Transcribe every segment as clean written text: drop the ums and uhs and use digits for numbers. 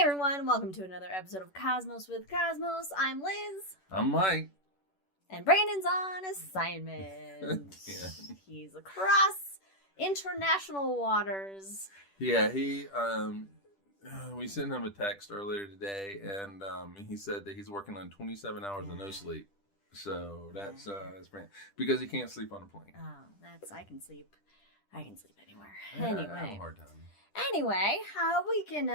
Hey everyone, welcome to another episode of Cosmos with Cosmos. I'm Liz. I'm Mike. And Brandon's on assignment. Yeah. He's across international waters. Yeah, we sent him a text earlier today, and he said that he's working on 27 hours of no sleep. So that's because he can't sleep on a plane. Oh, I can sleep anywhere. Yeah, Anyway. I have a hard time. Anyway, we can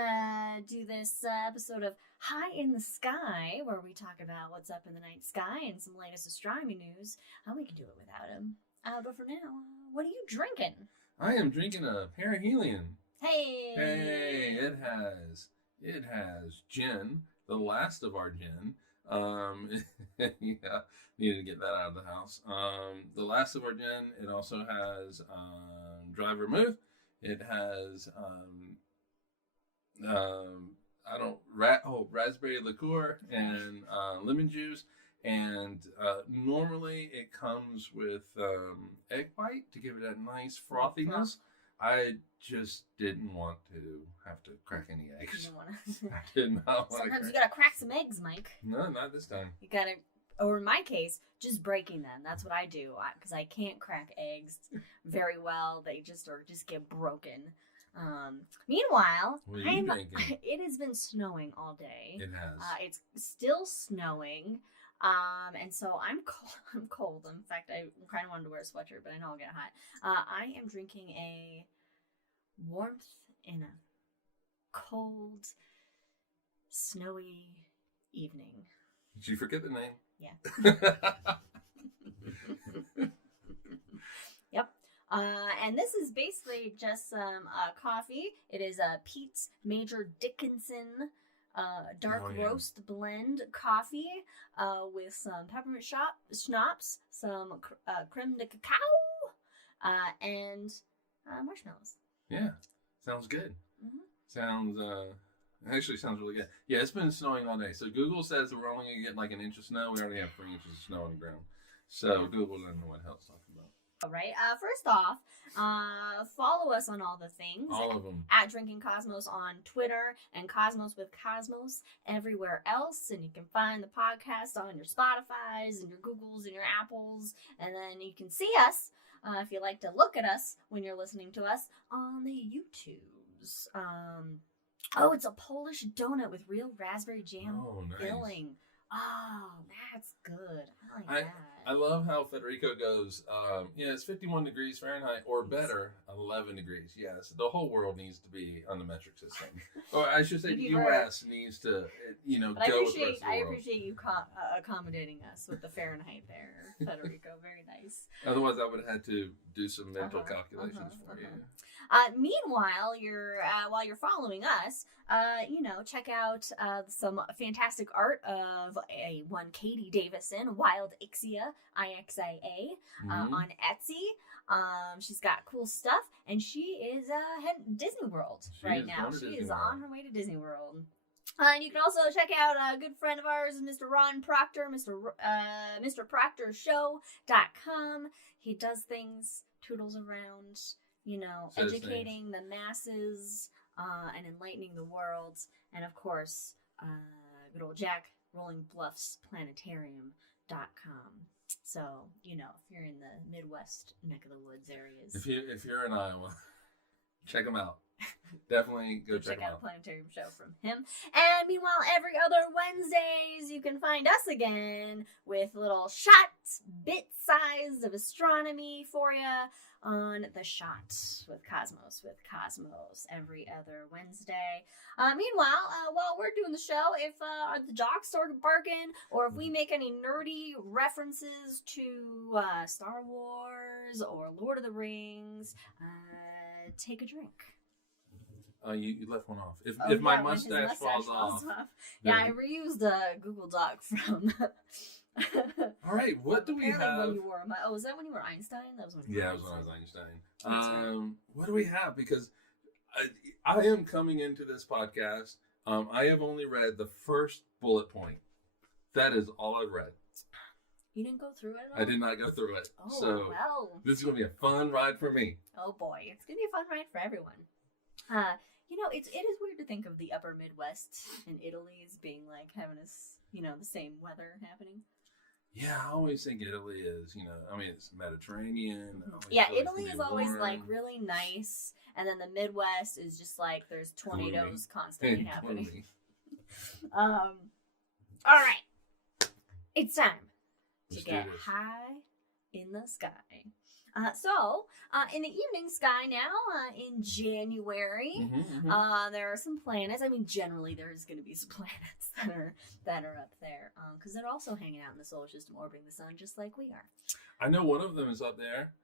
do this episode of High in the Sky, where we talk about what's up in the night sky and some latest astronomy news. We can do it without him. But for now, what are you drinking? I am drinking a perihelion. Hey, it has gin, the last of our gin. Yeah, needed to get that out of the house. The last of our gin. It also has dry vermouth. It has raspberry liqueur and lemon juice, and normally it comes with egg white to give it a nice frothiness. I just didn't want to have to crack any eggs. I did not want to. Sometimes you gotta crack some eggs, Mike. No, not this time. You gotta, or in my case, just breaking them. That's what I do, because I can't crack eggs very well. They just get broken. Meanwhile, What are you drinking? It has been snowing all day. It has. It's still snowing. And so I'm cold. In fact, I kind of wanted to wear a sweatshirt, but I know I'll get hot. I am drinking a warmth in a cold, snowy evening. Did you forget the name? Yeah. Yep. And this is basically just some coffee. It is a Pete's Major Dickinson dark roast blend coffee with some peppermint schnapps, some creme de cacao, and marshmallows. Yeah, sounds good. Mm-hmm. Actually sounds really good. Yeah, it's been snowing all day. So Google says we're only going to get like an inch of snow. We already have 3 inches of snow on the ground. So Google doesn't know what the hell it's talking about. All right. First off, follow us on all the things. All of them. At Drinking Cosmos on Twitter and Cosmos with Cosmos everywhere else. And you can find the podcast on your Spotifys and your Googles and your Apples. And then you can see us, if you like to look at us when you're listening to us, on the YouTubes. It's a Polish donut with real raspberry jam filling. Oh, that's good. I like that. I love how Federico goes, it's 51 degrees Fahrenheit or better, 11 degrees. Yes, the whole world needs to be on the metric system. Or I should say the U.S. needs to, go with the rest of the world. I appreciate you accommodating us with the Fahrenheit there, Federico. Very nice. Otherwise, I would have had to do some mental calculations for you. Meanwhile, while you're following us, check out some fantastic art of one Katie Davison, Wildixia, IXIA, on Etsy. She's got cool stuff, and she is at Disney World right now. She is on her way to Disney World. And you can also check out a good friend of ours, Mr. Ron Proctor, Mr. ProctorShow.com. He does things, toodles around, educating the masses and enlightening the world. And of course, good old Jack Rolling Bluff's Planetarium.com. So, if you're in the Midwest neck of the woods areas. If you're in Iowa, check them out. Definitely go check out a Planetarium show from him. And meanwhile, every other Wednesdays, you can find us again with little shots, bit-sized of astronomy for you on The Shot with Cosmos every other Wednesday. Meanwhile, while we're doing the show, if the dogs start barking, or if we make any nerdy references to Star Wars or Lord of the Rings, take a drink. You left one off. If my mustache falls off. Yeah, I reused a Google Doc from... All right, what do we have? When you were, was that when you were Einstein? That was when you were Einstein. It was when I was Einstein. What do we have? Because I am coming into this podcast. I have only read the first bullet point. That is all I've read. You didn't go through it at all? I did not go through it. Oh, so well. This is going to be a fun ride for me. Oh, boy. It's going to be a fun ride for everyone. it is weird to think of the upper Midwest and Italy as being like having this, the same weather happening. Yeah, I always think Italy is, it's Mediterranean. Yeah, Italy is always like really nice, and then the Midwest is just like there's tornadoes constantly happening. All right, it's time to get high in the sky. In the evening sky now, in January, there are some planets. I mean, generally there's going to be some planets that are up there, because they're also hanging out in the solar system, orbiting the sun, just like we are. I know one of them is up there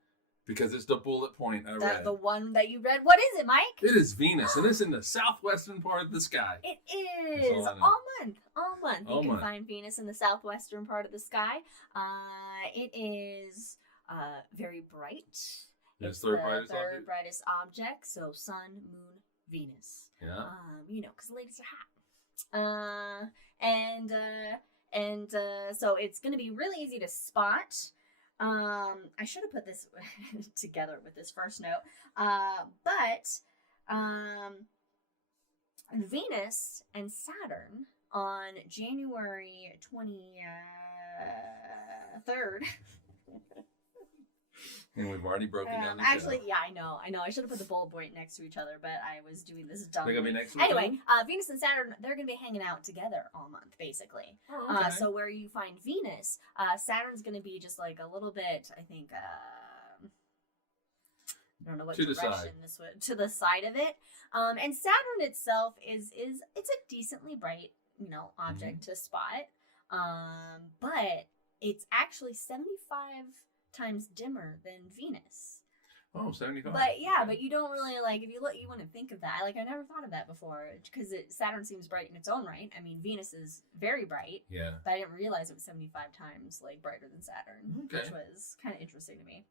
because it's the bullet point I read. The one that you read. What is it, Mike? It is Venus, and it's in the southwestern part of the sky. It is all month. You can find Venus in the southwestern part of the sky. It is very bright. It's the brightest third brightest object. So sun, moon, Venus. Yeah. Because the ladies are hot. So it's going to be really easy to spot. I should have put this together with this first note. But Venus and Saturn on January 23rd. And we've already broken down the actually, show. yeah, I know. I should have put the bullet point next to each other, but I was doing this dumb. They're gonna be next to anyway, Venus and Saturn, they're going to be hanging out together all month, basically. Oh, okay. So where you find Venus, Saturn's going to be just like a little bit, I think, I don't know what direction this would, to the side of it. And Saturn itself it's a decently bright, object to spot. But it's actually 75 times dimmer than Venus. Oh, 75. But yeah, but you don't really if you look, you wouldn't think of that. I never thought of that before because Saturn seems bright in its own right. I mean, Venus is very bright. Yeah. But I didn't realize it was 75 times brighter than Saturn, which was kind of interesting to me.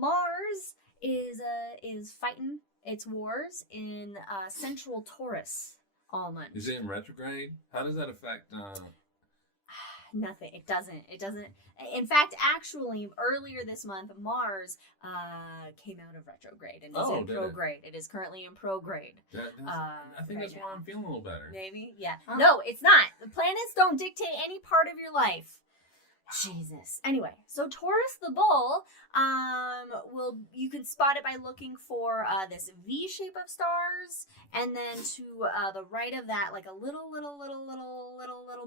Mars is fighting its wars in central Taurus all month. Is it in retrograde? How does that affect? Nothing. It doesn't. In fact, actually, earlier this month, Mars came out of retrograde and is in prograde. It is currently in prograde. I think that's why I'm feeling a little better. Maybe, yeah. Huh? No, it's not. The planets don't dictate any part of your life. Jesus. Anyway, so Taurus the bull, you can spot it by looking for this V shape of stars, and then to the right of that, a little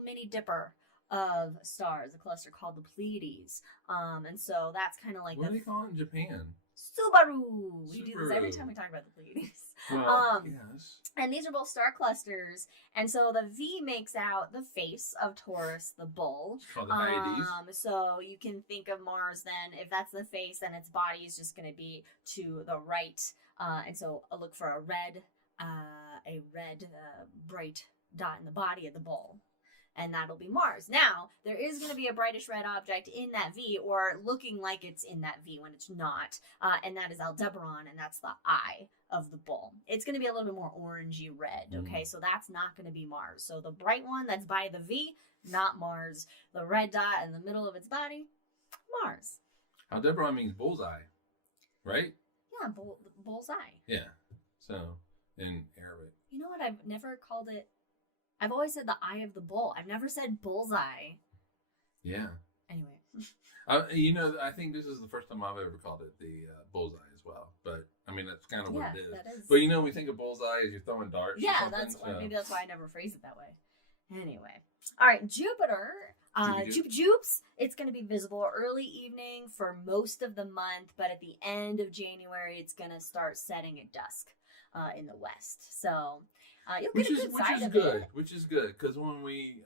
mini dipper of stars, a cluster called the Pleiades. And so that's kind of what do they call it in Japan? Subaru. We do this every time we talk about the Pleiades. Well, yes. And these are both star clusters, and so the V makes out the face of Taurus the bull. It's called the Hyades. So you can think of Mars then, if that's the face, then its body is just going to be to the right. And so I'll look for a red bright dot in the body of the bull. And that'll be Mars. Now, there is going to be a brightest red object in that V, or looking like it's in that V when it's not. And that is Aldebaran, and that's the eye of the bull. It's going to be a little bit more orangey red, okay? So that's not going to be Mars. So the bright one that's by the V, not Mars. The red dot in the middle of its body, Mars. Aldebaran means bullseye, right? Yeah, bullseye. Yeah. So, in Arabic. You know what? I've never called it... I've always said the eye of the bull. I've never said bullseye. Yeah. Anyway. I think this is the first time I've ever called it the bullseye as well. But, I mean, that's kind of what it is. That is. But, we think of bullseye as you're throwing darts or something. Maybe that's why I never phrase it that way. Anyway. All right, Jupiter. Jupes. It's going to be visible early evening for most of the month. But at the end of January, it's going to start setting at dusk in the west. So... you'll get a good side of it. Which is good, because when we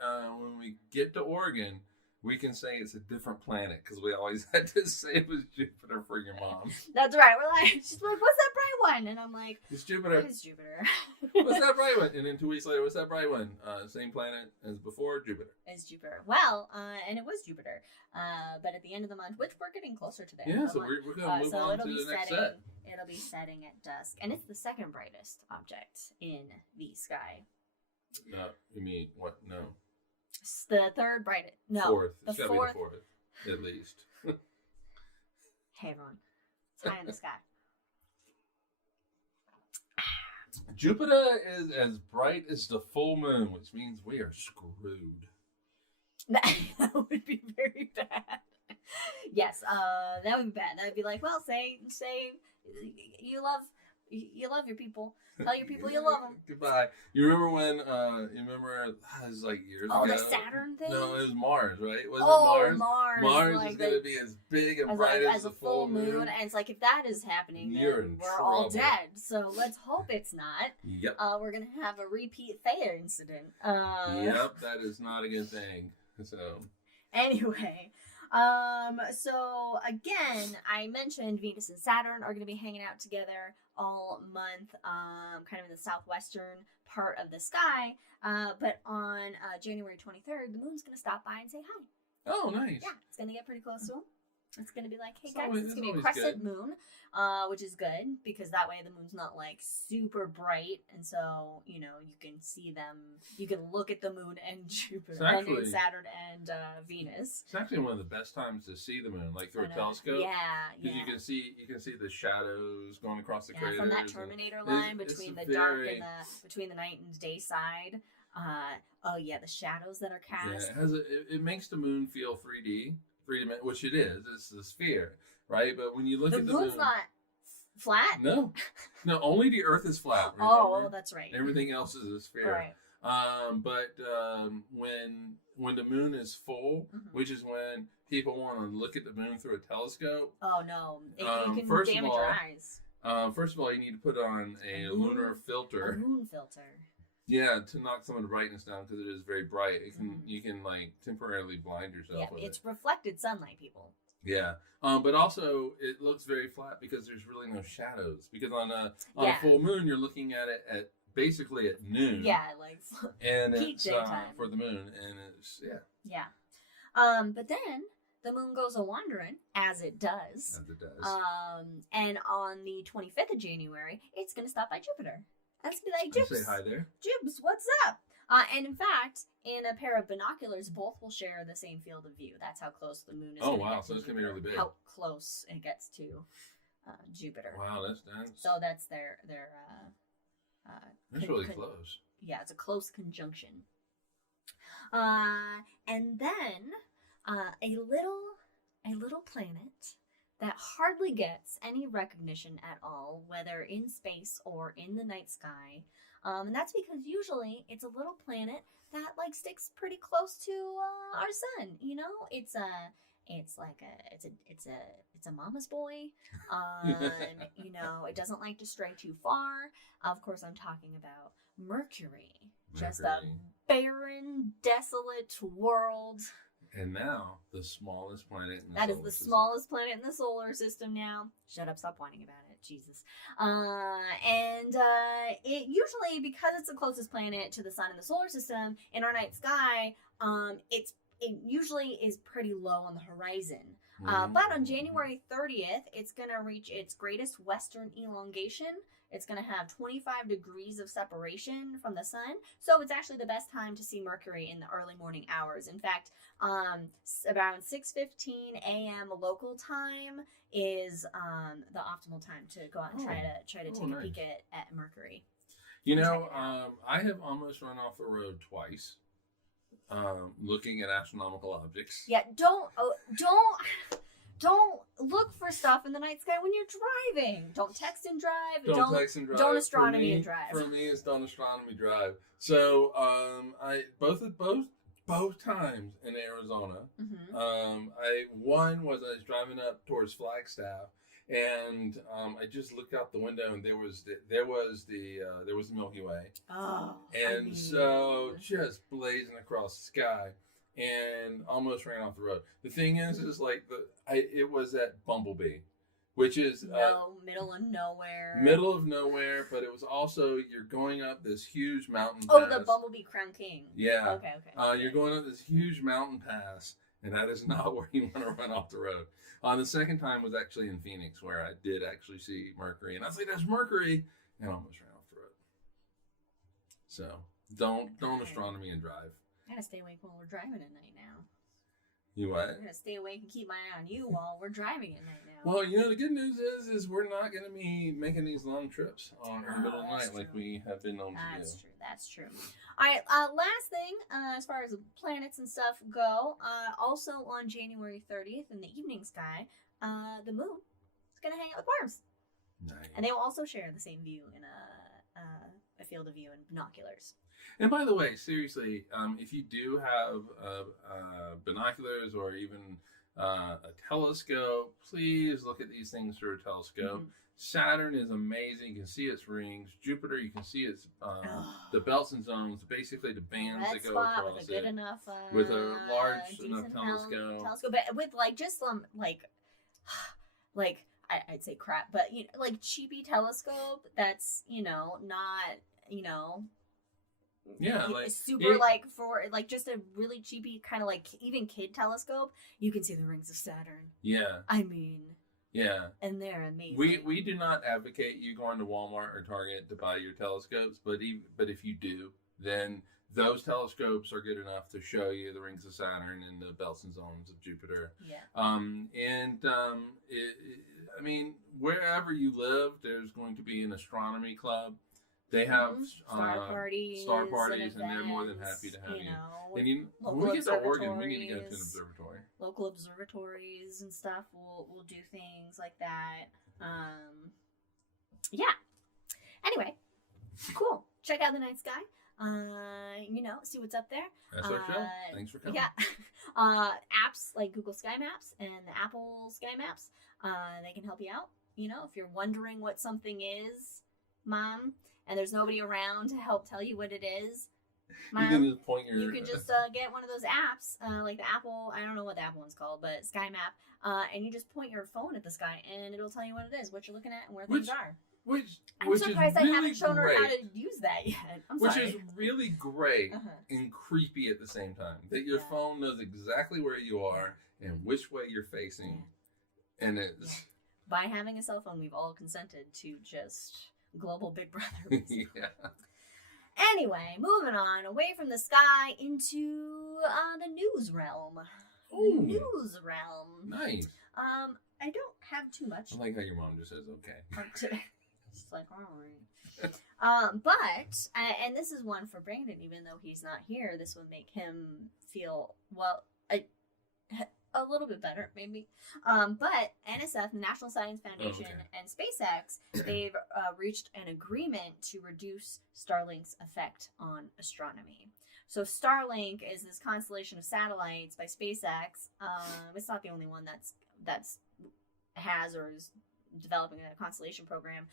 get to Oregon, we can say it's a different planet, because we always had to say it was Jupiter for your mom. That's right. She's like, "What's that bright one?" And I'm like, "It's Jupiter." It's Jupiter. What's that bright one? And then 2 weeks later, what's that bright one? Same planet as before, Jupiter. It's Jupiter. Well, and it was Jupiter. But at the end of the month, which we're getting closer to the end of the month. We're going to move on to the next set. It'll be setting at dusk, and it's the second brightest object in the sky. You mean what? No. It's the third brightest. No, fourth. The it's gotta fourth. Be the fourth, at least. Hey, everyone. It's high in the sky. Jupiter is as bright as the full moon, which means we are screwed. That would be very bad. Yes, that would be bad. That would be like, well, say you love your people. Tell your people you love them. Goodbye. You remember when? You remember? It was like years ago. Oh, the Saturn thing. No, it was Mars, right? Was it Mars? Mars. Mars like is going to be as big and bright as a the full moon. And it's like, if that is happening, then we're all dead. So let's hope it's not. Yep. We're gonna have a repeat Thea incident. Yep, that is not a good thing. So. Anyway. So again, I mentioned Venus and Saturn are going to be hanging out together all month, kind of in the southwestern part of the sky. But on January 23rd, the moon's going to stop by and say hi. Oh, nice. Yeah, it's going to get pretty close to him. It's going to be like, hey It's guys, always- it's it's going to be a always crescent good. moon, which is good because that way the moon's not like super bright. And so, you can see them. You can look at the moon and Jupiter and Saturn and Venus. It's actually one of the best times to see the moon, like through a telescope. Yeah, Because you can see the shadows going across the craters. From that Terminator line between the dark and between the night and day side. The shadows that are cast. Yeah, it makes the moon feel 3D, three-dimensional, which it is. It's a sphere, right? But when you look at the moon's not flat. No, only the Earth is flat. Oh, that's right. Everything else is a sphere. Right. But when the moon is full, which is when people want to look at the moon through a telescope. Oh no, you can first damage of all, your eyes. First of all, you need to put on a lunar filter. A moon filter. Yeah, to knock some of the brightness down because it is very bright. You can like temporarily blind yourself. Yeah, with it's reflected sunlight, people. Yeah, but also it looks very flat because there's really no shadows. Because on a full moon, you're looking at it at basically at noon. Yeah, like and peak it's daytime for the moon, and it's Yeah, but then the moon goes a wandering, as it does. As it does. And on the 25th of January, it's gonna stop by Jupiter. That's gonna be like, Jibs. Say hi there. Jibs, what's up? And in fact, in a pair of binoculars, both will share the same field of view. That's how close the moon is. Oh wow, so it's gonna be really big. How close it gets to Jupiter. Wow, that's So that's their that's really close. Yeah, it's a close conjunction. And then a little planet that hardly gets any recognition at all, whether in space or in the night sky. And that's because usually it's a little planet that like sticks pretty close to our sun. It's a mama's boy. It doesn't like to stray too far. Of course, I'm talking about Mercury. Just a barren, desolate world. And now, the smallest planet in the That solar is the system. smallest planet in the solar system now. Shut up, stop whining about it. Jesus. It usually, because it's the closest planet to the sun in the solar system, in our night sky, it usually is pretty low on the horizon. But on January 30th, it's going to reach its greatest western elongation. It's going to have 25 degrees of separation from the sun. So it's actually the best time to see Mercury in the early morning hours. In fact, around 6:15 a.m. local time is the optimal time to go out and try to take a peek at Mercury. I have almost run off the road twice looking at astronomical objects. Yeah, don't look for stuff in the night sky when you're driving. Don't text and drive. Don't text and drive. Don't astronomy and drive. For me, it's don't astronomy drive. So I both times in Arizona. One was I was driving up towards Flagstaff, and I just looked out the window, and there was the Milky Way. Oh, so just blazing across the sky. And almost ran off the road. The thing is like it was at Bumblebee, which is middle of nowhere. Middle of nowhere, but it was also you're going up this huge mountain. Oh, pass. the Bumblebee Crown King. Yeah. Okay. You're going up this huge mountain pass, and that is not where you want to run off the road. The second time was actually in Phoenix, where I did actually see Mercury, and I was like, "There's Mercury," and I almost ran off the road. So don't astronomy and drive. I gotta stay awake while we're driving at night now. You what? I'm gonna stay awake and keep my eye on you while we're driving at night now. Well, the good news is we're not going to be making these long trips in the middle of the night like we have been known to do. That's true. All right, last thing, as far as planets and stuff go, also on January 30th in the evening sky, the moon is going to hang out with worms. Nice. And they will also share the same view in a field of view and binoculars. And by the way, seriously, if you do have binoculars or even a telescope, please look at these things through a telescope. Mm-hmm. Saturn is amazing. You can see its rings. Jupiter, you can see its the belts and zones, basically the bands that go across with a good enough, with a large enough telescope. But with like just some I'd say crap, but like cheapy telescope that's not super for like just a really cheapy kind of like even kid telescope, you can see the rings of Saturn. Yeah. I mean. Yeah. And they're amazing. We do not advocate you going to Walmart or Target to buy your telescopes, but if you do, then those telescopes are good enough to show you the rings of Saturn and the belts and zones of Jupiter. Yeah. I mean, wherever you live, there's going to be an astronomy club. They have star parties, and they're more than happy to have you. And when we get to Oregon, we need to go to an observatory. Local observatories and stuff will do things like that. Yeah. Anyway, cool. Check out the night sky. See what's up there. That's our show. Thanks for coming. Yeah. Apps like Google Sky Maps and the Apple Sky Maps, they can help you out. If you're wondering what something is, Mom, and there's nobody around to help tell you what it is, Mom, you can just point you can just get one of those apps, like the Apple, I don't know what the Apple one's called, but Sky Map, and you just point your phone at the sky, and it'll tell you what it is, what you're looking at, and where things are. I'm surprised I haven't shown her how to use that yet. Which is really great and creepy at the same time. That your phone knows exactly where you are and which way you're facing. Yeah. And it's... Yeah. By having a cell phone, we've all consented to just global Big Brother. Yeah. Anyway, moving on, away from the sky into the news realm. Ooh. The news realm. Nice. I don't have too much. I like how your mom just says okay. It's like, all right. But and this is one for Brandon, even though he's not here, this would make him feel a little bit better, maybe. But NSF, the National Science Foundation, and SpaceX, they've reached an agreement to reduce Starlink's effect on astronomy. So Starlink is this constellation of satellites by SpaceX. It's not the only one that's has or is developing a constellation program,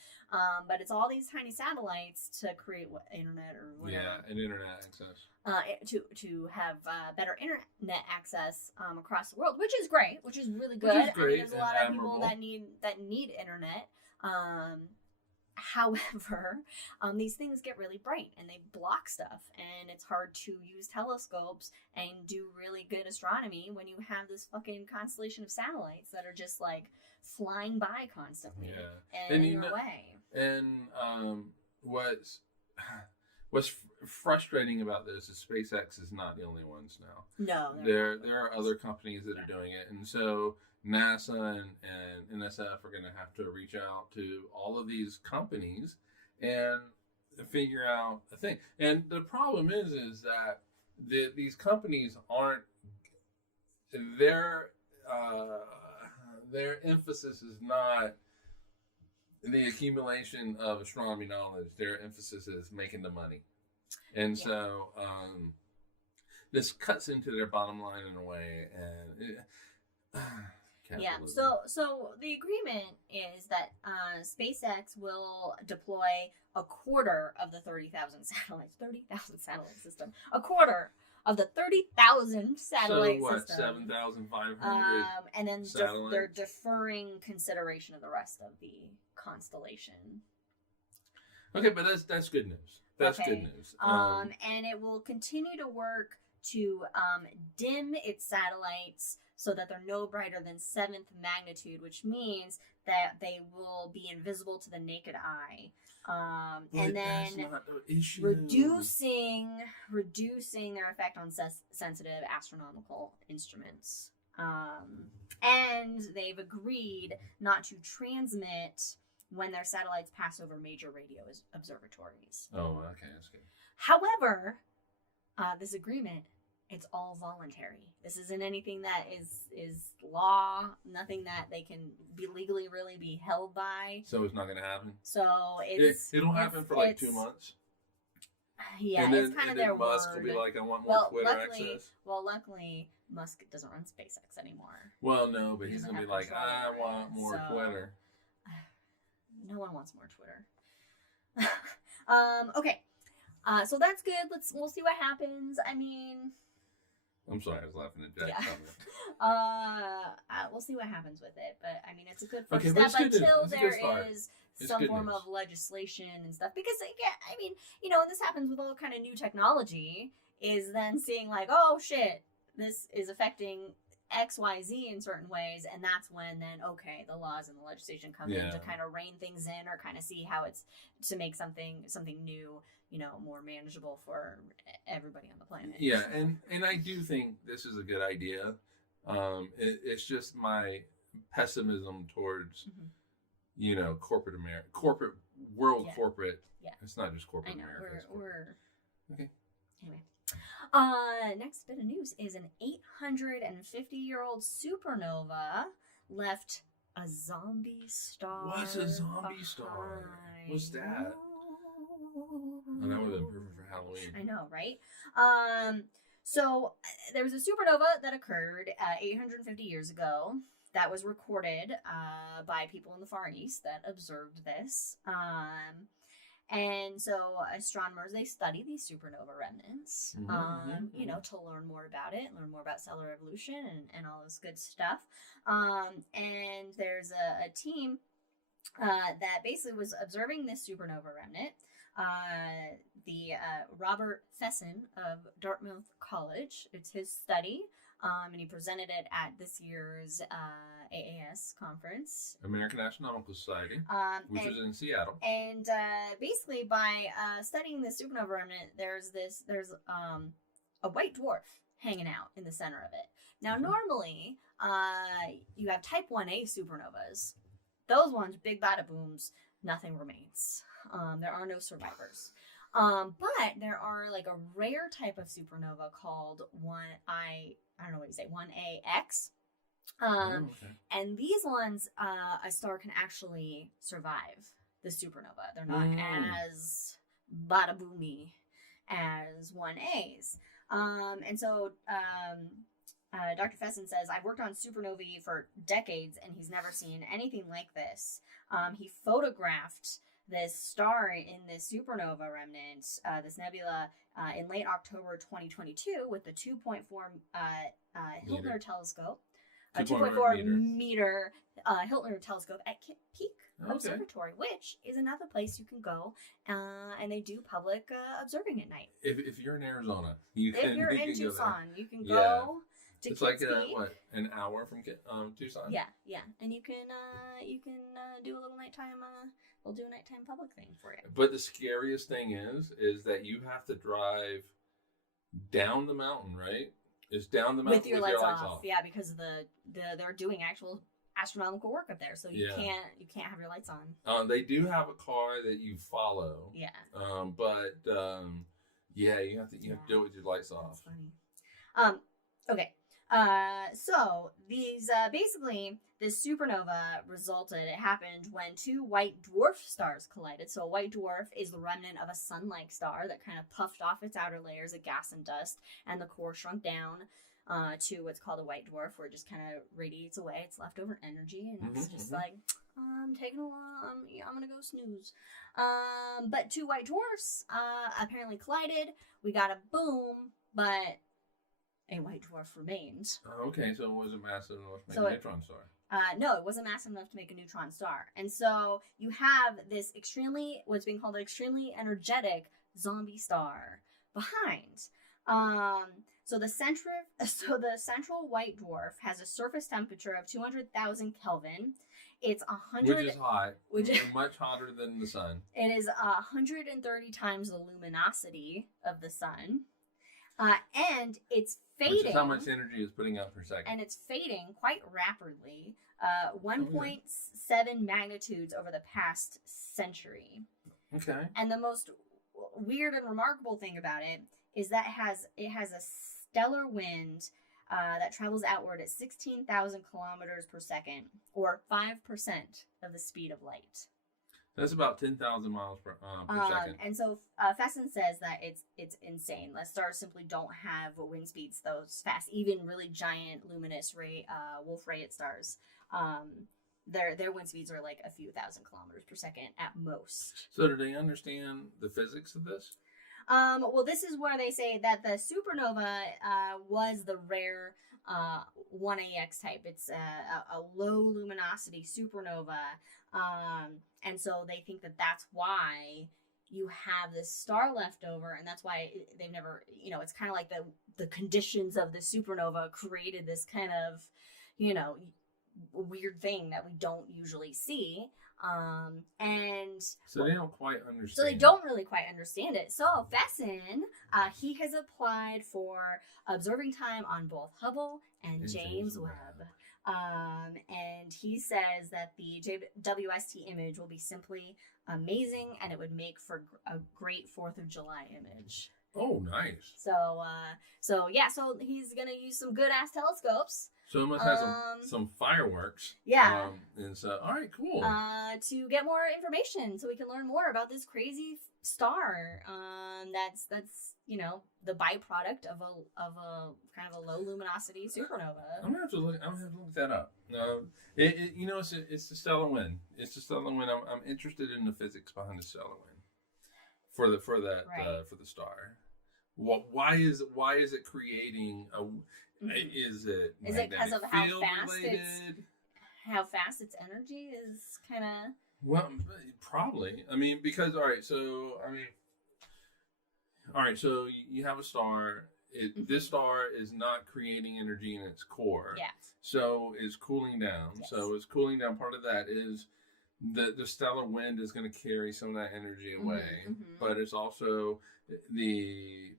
but it's all these tiny satellites to create internet or whatever. Yeah, and internet access. To have better internet access across the world, which is great, which is really good. Which is great. There's a lot of people that need internet. However, these things get really bright and they block stuff, and it's hard to use telescopes and do really good astronomy when you have this fucking constellation of satellites that are just like flying by constantly and in your way. And what's frustrating about this is SpaceX is not the only ones now. No, there are other companies that are doing it, and so NASA and NSF are going to have to reach out to all of these companies and figure out a thing. And the problem is that these companies aren't their emphasis is not the accumulation of astronomy knowledge. Their emphasis is making the money. And so this cuts into their bottom line in a way. And so the agreement is that SpaceX will deploy a quarter of the 30,000 satellites. 30,000 satellite system. A quarter of the 30,000 satellite system. 7,500 and then they're deferring consideration of the rest of the constellation. Okay, but that's good news. That's good news. And it will continue to work to dim its satellites so that they're no brighter than 7th magnitude, which means that they will be invisible to the naked eye. And then that's not the issue. reducing their effect on sensitive astronomical instruments. And they've agreed not to transmit when their satellites pass over major radio observatories. Oh, okay, that's good. However, this agreement, it's all voluntary. This isn't anything that is law, nothing that they can be legally really be held by. So it's not going to happen? So it'll happen for like 2 months? Yeah, and then, it's kind of their Musk word. will be like, I want more Twitter access. Well, luckily, Musk doesn't run SpaceX anymore. Well, no, but he's going to be like, I want more Twitter. No one wants more Twitter. Okay. So that's good. We'll see what happens. I mean, I'm sorry, I was laughing at Jack. Yeah. We'll see what happens with it, but I mean, it's a good first step until there is some form of legislation and stuff. Because yeah, I mean, and this happens with all kind of new technology, is then seeing like, oh shit, this is affecting XYZ in certain ways, and that's when then the laws and the legislation come in to kind of rein things in or kind of see how it's to make something new, more manageable for everybody on the planet. Yeah, and I do think this is a good idea. It's just my pessimism towards corporate America, corporate. Yeah. It's not just corporate America. We're okay. Anyway. Next bit of news is an 850-year-old supernova left a zombie star. What's a zombie star? What's that? Oh, that was perfect for Halloween. I know, right? So there was a supernova that occurred 850 years ago that was recorded by people in the Far East that observed this. And so astronomers, they study these supernova remnants, to learn more about it, learn more about stellar evolution and all this good stuff. And there's a team that basically was observing this supernova remnant. The Robert Fesson of Dartmouth College, it's his study, and he presented it at this year's AAS conference, American Astronomical Society, which is in Seattle. And basically, by studying the supernova remnant, there's a white dwarf hanging out in the center of it. Now, normally, you have Type 1A supernovas. Those ones, big bada booms, nothing remains. There are no survivors. But there are like a rare type of supernova called 1AX. And these ones, a star can actually survive the supernova. They're not as bada boomy as 1As. And so Dr. Fesson says, I've worked on supernovae for decades, and he's never seen anything like this. He photographed this star in this supernova remnant, this nebula, in late October 2022 with the 2.4 Hiltner telescope. 2.4 meter Hiltner telescope at Peak Observatory, which is another place you can go, and they do public observing at night. If you're in Arizona, if you're in Tucson, you can go. It's like an hour from Tucson. Yeah, and you can do a little nighttime. We'll do a nighttime public thing for it. But the scariest thing is that you have to drive down the mountain, right? It's down the mountain with your lights off. Yeah, because they're doing actual astronomical work up there, so you can't have your lights on. They do have a car that you follow. Yeah. But you have to do it with your lights off. That's funny. Okay. So these basically this supernova it happened when two white dwarf stars collided. So a white dwarf is the remnant of a sun-like star that kind of puffed off its outer layers of gas and dust, and the core shrunk down to what's called a white dwarf, where it just kind of radiates away its leftover energy, and it's just like, I'm taking a while, I'm gonna go snooze. But two white dwarfs apparently collided. We got a boom, but a white dwarf remained. Okay, so it wasn't massive enough to make a neutron star. No, it wasn't massive enough to make a neutron star. And so you have this what's being called an extremely energetic zombie star behind. So the central white dwarf has a surface temperature of 200,000 Kelvin. It's 100, which is hot, which is much hotter than the sun. It is 130 times the luminosity of the sun, and it's fading. Which is how much energy it's putting out per second. And it's fading quite rapidly, 1.7 magnitudes over the past century. Okay. And the most weird and remarkable thing about it is that it has a stellar wind that travels outward at 16,000 kilometers per second, or 5% of the speed of light. That's about 10,000 miles per second. And so Fesson says that it's insane. The stars simply don't have wind speeds those fast. Even really giant, luminous Wolf-Rayet stars, their wind speeds are like a few thousand kilometers per second at most. So do they understand the physics of this? Well, this is where they say that the supernova was the rare 1AX type. It's a low luminosity supernova. And so they think that that's why you have this star left over, and that's why they've never, it's kind of like the conditions of the supernova created this kind of, weird thing that we don't usually see. And so they don't quite understand. So they don't really quite understand it. So Fesson, he has applied for observing time on both Hubble and James Webb. And he says that the WST image will be simply amazing, and it would make for a great 4th of July image. Oh, nice. So he's gonna use some good ass telescopes. So it must have some fireworks. Yeah. And so, all right, cool. To get more information, so we can learn more about this crazy star. That's the byproduct of a kind of a low luminosity supernova. I'm gonna have to look that up. It's the stellar wind. It's the stellar wind. I'm interested in the physics behind the stellar wind for the star. Why is it creating a? Is it because of how fast its energy is kind of? Well, probably. I mean, because all right, so you have a star. This star is not creating energy in its core. Yeah. So it's cooling down. Yes. So it's cooling down. Part of that is the stellar wind is going to carry some of that energy away, but it's also the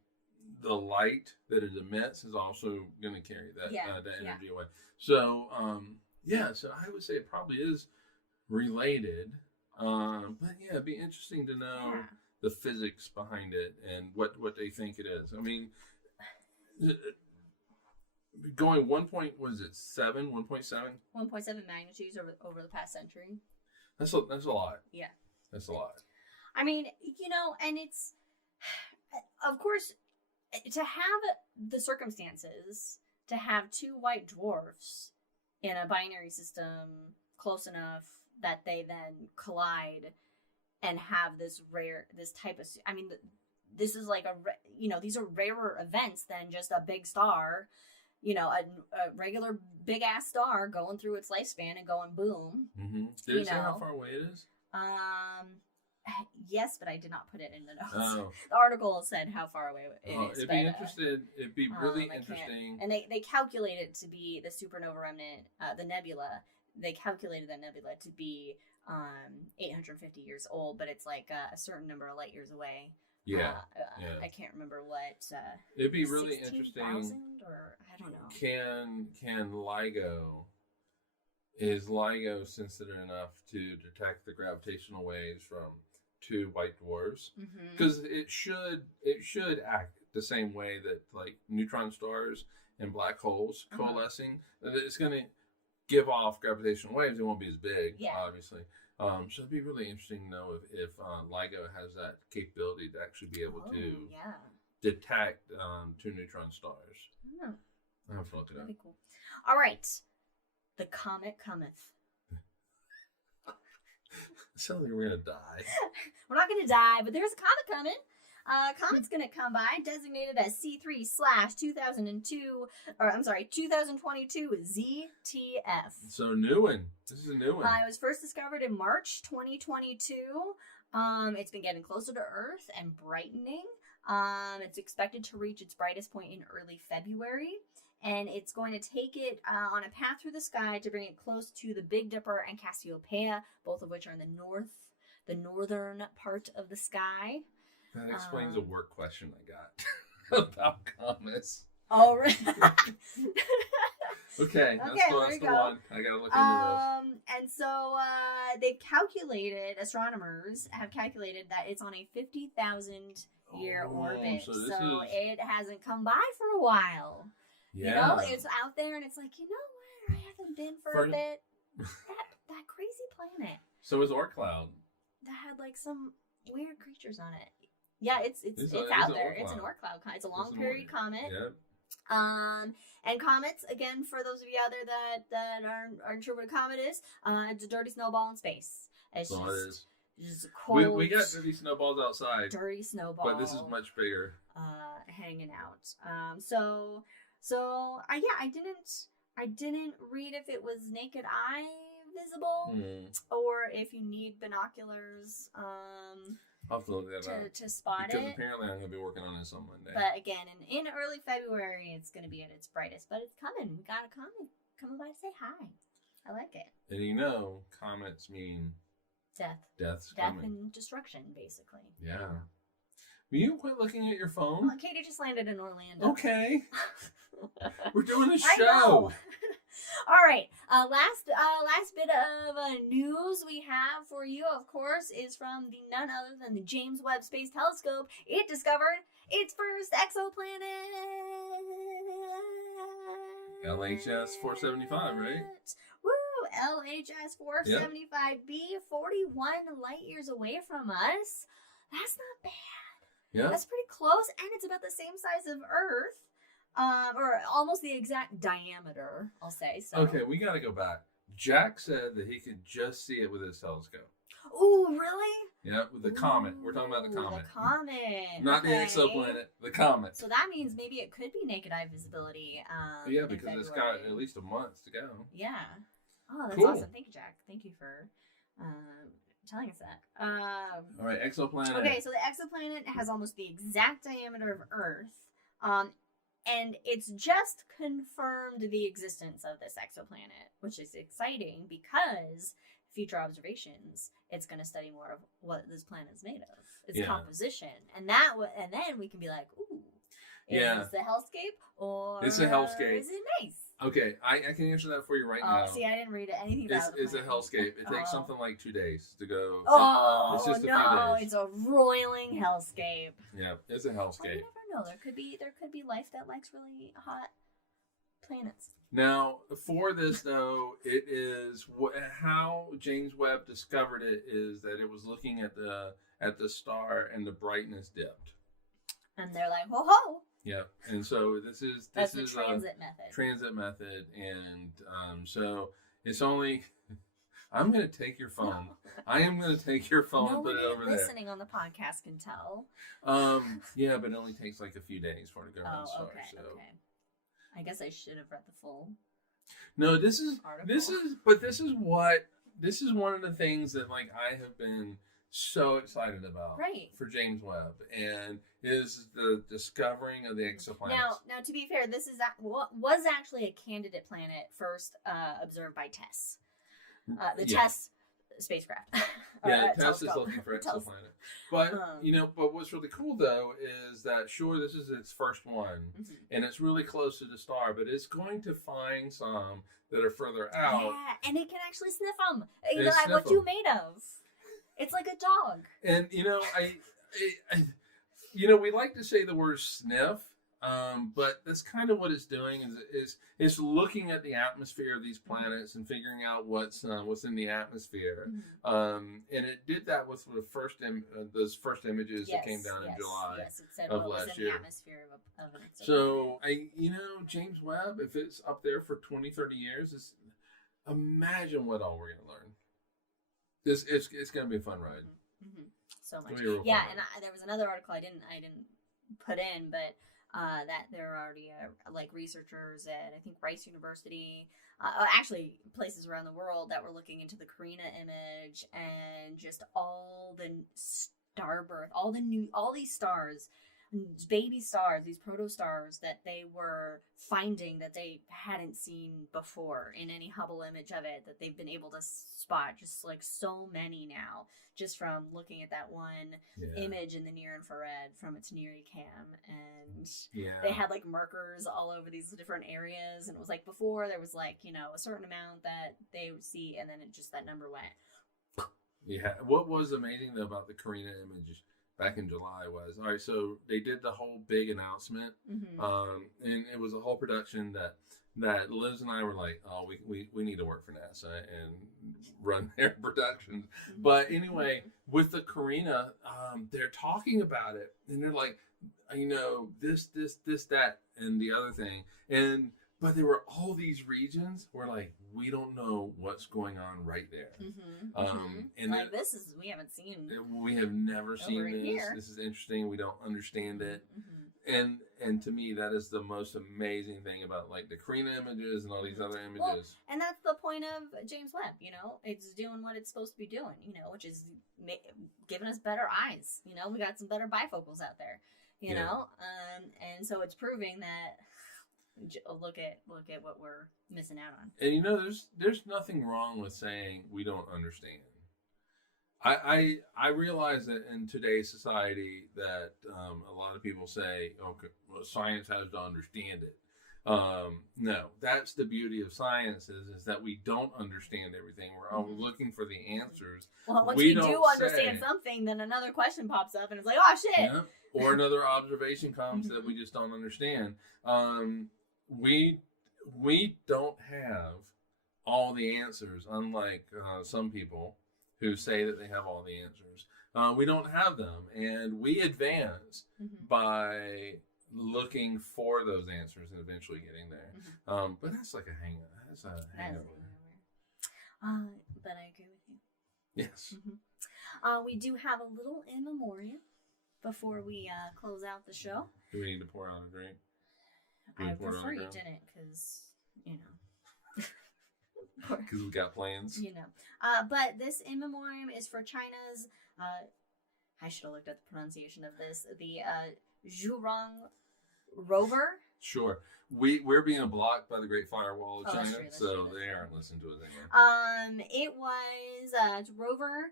light that it emits is also going to carry that energy away. So so I would say it probably is related. But yeah, it'd be interesting to know the physics behind it and what they think it is. I mean, going 1.7 magnitudes over the past century. That's a lot. Yeah, that's a lot. I mean, and it's, of course, to have the circumstances to have two white dwarfs in a binary system close enough that they then collide and have this type of, I mean, this is like these are rarer events than just a big star, a regular big ass star going through its lifespan and going boom. Mm-hmm. Did it say how far away it is? Yes, but I did not put it in the notes. Oh. The article said how far away it is. It'd be really interesting. And they calculate it to be the supernova remnant, the nebula. They calculated the nebula to be 850 years old, but it's like a certain number of light years away. Yeah. I can't remember what. It'd be really interesting. Or I don't know. Can LIGO? Is LIGO sensitive enough to detect the gravitational waves from two white dwarfs? Because it should act the same way that like neutron stars and black holes coalescing. It's going to give off gravitational waves. It won't be as big, obviously. So it'd be really interesting to know if LIGO has that capability to actually be able to detect two neutron stars. I have to look it up. That'd be cool. All right. The comet cometh. It sounds like we're going to die. We're not going to die, but there's a comet coming. Comet's going to come by, designated as C3/2022 ZTF. So new one. This is a new one. It was first discovered in March 2022. It's been getting closer to Earth and brightening. It's expected to reach its brightest point in early February, and it's going to take it on a path through the sky to bring it close to the Big Dipper and Cassiopeia, both of which are in the northern part of the sky. That explains a work question I got about comets. Oh, really? Okay, that's the one. I gotta look into this. And so astronomers have calculated that it's on a 50,000 year orbit. So it hasn't come by for a while. Yeah. You know, it's out there and it's like, you know what? I haven't been for a bit. That crazy planet. So is Oort cloud. That had like some weird creatures on it. Yeah, it's out there. It's an Oort cloud. It's a long period comet. Yep. And comets, again, for those of you out there that aren't sure what a comet is, it's a dirty snowball in space. It's just cold. We got dirty snowballs outside. Dirty snowball. But this is much bigger. Hanging out. So I didn't read if it was naked eye visible or if you need binoculars. I'll have to look that up. To spot because it. Apparently I'm going to be working on this on Monday. But again, in early February, it's going to be at its brightest. But it's coming. We got to come by to say hi. I like it. And you know, comets mean... Death. Death coming. And destruction, basically. Yeah. Will you quit looking at your phone? Well, Katie just landed in Orlando. Okay. We're doing a show. I know. All right. Last bit of news we have for you, of course, is from none other than the James Webb Space Telescope. It discovered its first exoplanet. LHS 475, right? Woo! LHS 475b, 41 light years away from us. That's not bad. Yeah. That's pretty close, and it's about the same size of Earth. Or almost the exact diameter, I'll say. So. Okay, we got to go back. Jack said that he could just see it with his telescope. Ooh, really? Yeah, with the comet. We're talking about the comet. The comet. Not the exoplanet, the comet. So that means maybe it could be naked eye visibility. Yeah, because it's got at least a month to go. Yeah. Oh, that's cool. Awesome. Thank you, Jack. Thank you for telling us that. All right, exoplanet. Okay, so the exoplanet has almost the exact diameter of Earth. And it's just confirmed the existence of this exoplanet, which is exciting because future observations, it's going to study more of what this planet is made of, its composition, and then we can be like, ooh, is the hellscape or it's a hellscape? Is it nice? Okay, I can answer that for you right now. See, I didn't read anything about it. It's a hellscape. It takes something like 2 days to go. Oh, it's just a few days. It's a roiling hellscape. Yeah, it's a hellscape. Well, you never know. There could be life that likes really hot planets. Now, for this though, it is how James Webb discovered it is that it was looking at the star and the brightness dipped. And they're like, ho ho. Yeah, and so this is transit method. Transit method, and so it's only. I'm going to take your phone. I am going to take your phone and put it over there. Listening on the podcast can tell. Yeah, but it only takes like a few days for it to go around the star. Okay, so. okay. I guess I should have read the full. No, this is one of the things that like I have been so excited about, right, for James Webb, and is the discovering of the exoplanets. Now, to be fair, this was actually a candidate planet first observed by TESS, TESS spacecraft. TESS is looking for exoplanet. But but what's really cool though is that this is its first one, and it's really close to the star, but it's going to find some that are further out. Yeah, and it can actually sniff them. What you made of? It's like a dog. And we like to say the word sniff, but that's kind of what it's doing. Is it's looking at the atmosphere of these planets and figuring out what's in the atmosphere. And it did that with those first images that came down in July it said of what last was in year. The atmosphere of an exoplanet. So James Webb, if it's up there for 20, 30 years, imagine what all we're gonna learn. It's gonna be a fun ride. So much. Yeah, and there was another article I didn't put in, but that there are already researchers at I think Rice University, actually places around the world that were looking into the Carina image and just all the star birth, all these stars baby stars, these protostars that they were finding that they hadn't seen before in any Hubble image of it, that they've been able to spot just like so many now, just from looking at that one image in the near infrared from its NIRI-cam. And they had like markers all over these different areas, and it was like before there was like, you know, a certain amount that they would see, and then it just, that number went. Yeah. What was amazing though about the Carina image back in July was, all right, so they did the whole big announcement, and it was a whole production that Liz and I were like, oh, we need to work for NASA and run their productions. But anyway, with the Carina, they're talking about it, and they're like, you know, this, that, and the other thing. But there were all these regions where, like, we don't know what's going on right there. And like, this is, we haven't seen. We have never seen this. Here. This is interesting. We don't understand it. And to me, that is the most amazing thing about, like, the Carina images and all these other images. Well, and that's the point of James Webb, you know? It's doing what it's supposed to be doing, you know, which is giving us better eyes. You know, we got some better bifocals out there, you know? And so it's proving that, look at what we're missing out on. And, you know, there's nothing wrong with saying we don't understand. I realize that in today's society that a lot of people say, okay, well, science has to understand it. No, that's the beauty of science is that we don't understand everything. We're always looking for the answers. Well, once we do understand something, then another question pops up and it's like, oh, shit. Yeah. Or another observation comes that we just don't understand. We don't have all the answers, unlike some people who say that they have all the answers. We don't have them, and we advance by looking for those answers and eventually getting there. But that's like a hangover. That's a hangover. But I agree with you. Yes. We do have a little in memoriam before we close out the show. Do we need to pour out a drink? I prefer you didn't, because, you know. Because we got plans. You know. But this in memoriam is for China's, I should have looked at the pronunciation of this, the Zhurong rover. Sure. We're being blocked by the Great Firewall of China, that's true, they aren't listening to us anymore. It was a rover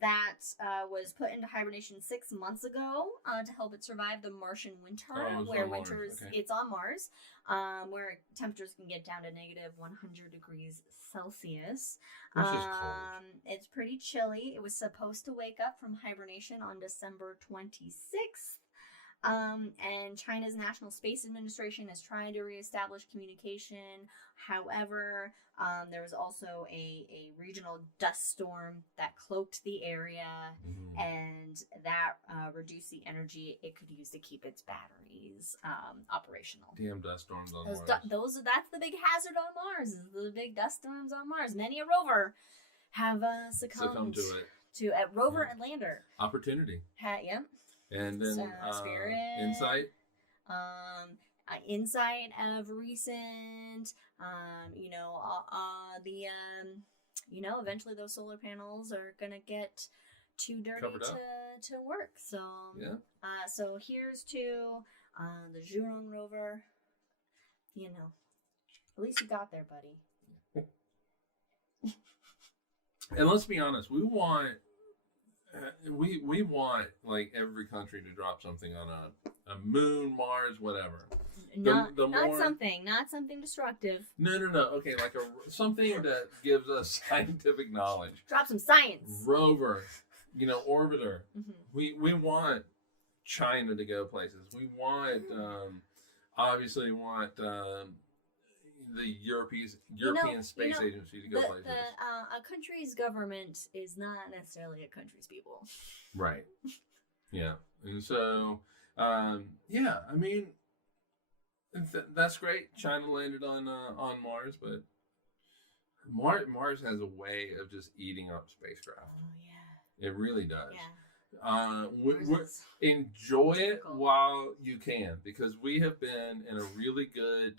that was put into hibernation 6 months ago to help it survive the Martian winter, where winters it's on Mars, where temperatures can get down to negative 100 degrees Celsius. Which is cold. It's pretty chilly. It was supposed to wake up from hibernation on December 26th. And China's National Space Administration is trying to reestablish communication. However, there was also a regional dust storm that cloaked the area, and that reduced the energy it could use to keep its batteries operational. Damn dust storms on Mars. That's the big hazard on Mars, is the big dust storms on Mars. Many a rover have succumbed to it. To a rover and lander. Opportunity. Yep. And then Spirit, Insight. Insight of recent, eventually those solar panels are gonna get too dirty to work. So so here's to the Zhurong rover. You know, at least you got there, buddy. And let's be honest, we want like every country to drop something on a moon, Mars, whatever. Not something destructive. No. Okay, like something that gives us scientific knowledge. Drop some science. Rover, orbiter. We want China to go places. We want obviously the European Space Agency to go places. A country's government is not necessarily a country's people. Right. Yeah. And so, that's great. China landed on Mars, but Mars has a way of just eating up spacecraft. Oh, yeah. It really does. Yeah. Enjoy it while you can, because we have been in a really good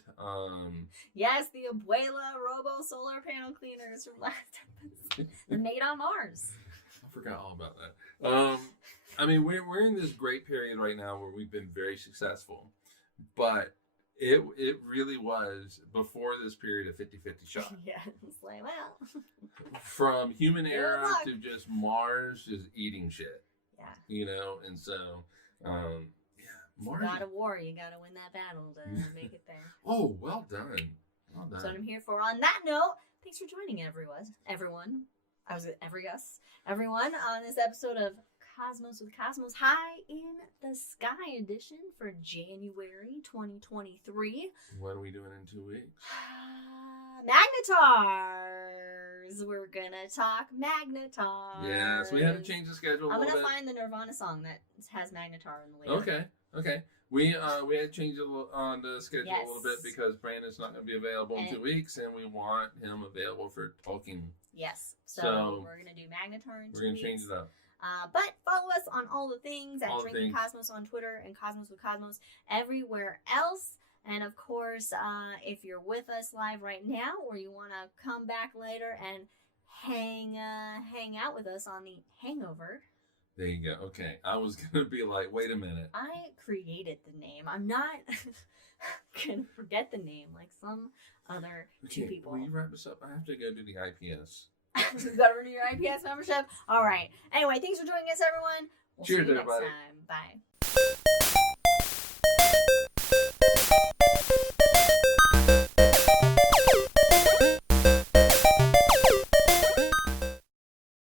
yes, the Abuela Robo solar panel cleaners from last episode. They're made on Mars. I forgot all about that. I mean, we're in this great period right now where we've been very successful, but it really was before this period a 50-50 shot. Yeah, it's like, well, From human Good era luck. to just Mars just eating shit, yeah. you know, and so yeah, Mars. God of War, you gotta win that battle to make it there. Oh, well done. Well done. That's what I'm here for. On that note, thanks for joining everyone. Everyone on this episode of Cosmos with Cosmos High in the Sky edition for January 2023. What are we doing in 2 weeks? Magnetars. We're gonna talk Magnetars. Yeah, so we had to change the schedule a I'm little gonna bit. find the Nirvana song that has Magnetar in the lyric. Okay. We had to change it on the schedule a little bit Yes. because Brandon's not going to be available in And- 2 weeks, and we want him available for talking. Yes. So So, we're gonna do Magnetar in 2 We're going weeks. to change it up. But follow us on all the things at All the Drinking things. Cosmos on Twitter and Cosmos with Cosmos everywhere else. And of course, if you're with us live right now, or you want to come back later and hang out with us on the Hangover. There you go. Okay. I was going to be like, wait a minute. I created the name. I'm not gonna forget the name like some other two Okay, people. will you wrap this up? I have to go do the IPS. You gotta renew your IPS membership. All right. Anyway, thanks for joining us, everyone. We'll Cheers, see you everybody. next time. Bye.